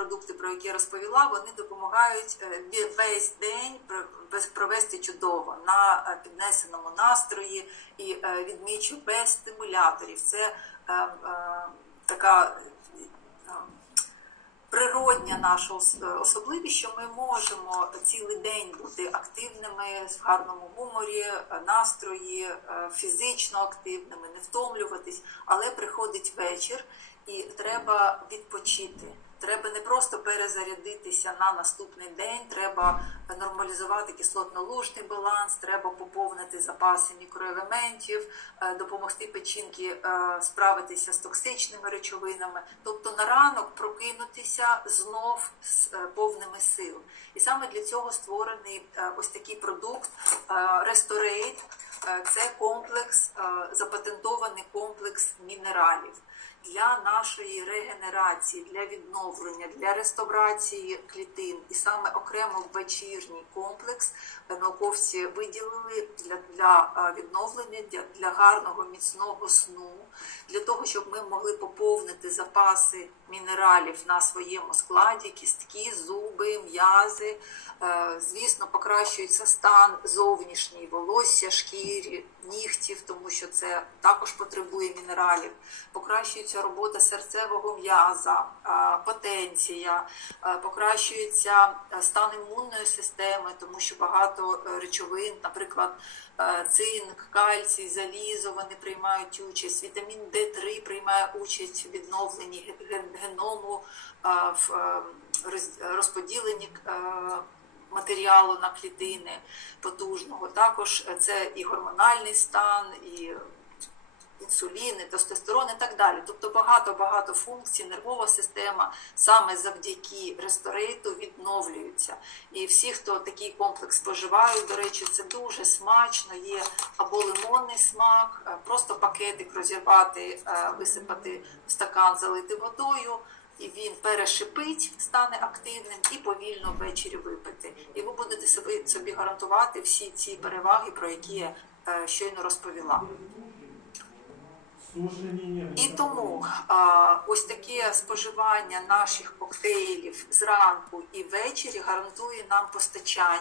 продукти, про які я розповіла, вони допомагають е, весь день провести чудово на е, піднесеному настрої і е, відмічу без стимуляторів. Це така природня наша особливість, що ми можемо цілий день бути активними, в гарному гуморі, настрої, фізично активними, не втомлюватись, але приходить вечір і треба відпочити. Треба не просто перезарядитися на наступний день, треба нормалізувати кислотно-лужний баланс, треба поповнити запаси мікроелементів, е, допомогти печінки е, справитися з токсичними речовинами, тобто на ранок прокинутися знов з е, повними сил. І саме для цього створений ось такий продукт Restorate. Це комплекс, запатентований комплекс мінералів для нашої регенерації, для відновлення, для реставрації клітин. І саме окремо вечірній комплекс науковці виділили для, для е, відновлення, для, для гарного міцного сну, для того, щоб ми могли поповнити запаси мінералів на своєму складі, кістки, зуби, м'язи. Е, Звісно, покращується стан зовнішній волосся, шкірі, нігтів, тому що це також потребує мінералів. Покращується робота серцевого м'яза, е, потенція, е, покращується е, стан імунної системи, тому що багато речовин, наприклад, цинк, кальцій, залізо, вони приймають участь. Вітамін Д3 приймає участь в відновленні геному, в розподіленні матеріалу на клітини потужного. Також це і гормональний стан, і інсулін, і тестостерон і так далі. Тобто багато-багато функцій, нервова система саме завдяки ресторейту відновлюється. І всі, хто такий комплекс споживають, до речі, це дуже смачно. Є або лимонний смак, просто пакетик розірвати, е, висипати в стакан, залити водою. І він перешипить, стане активним і повільно ввечері випити. І ви будете собі, собі гарантувати всі ці переваги, про які я е, щойно розповіла. І тому а, ось таке споживання наших коктейлів зранку і ввечері гарантує нам постачання.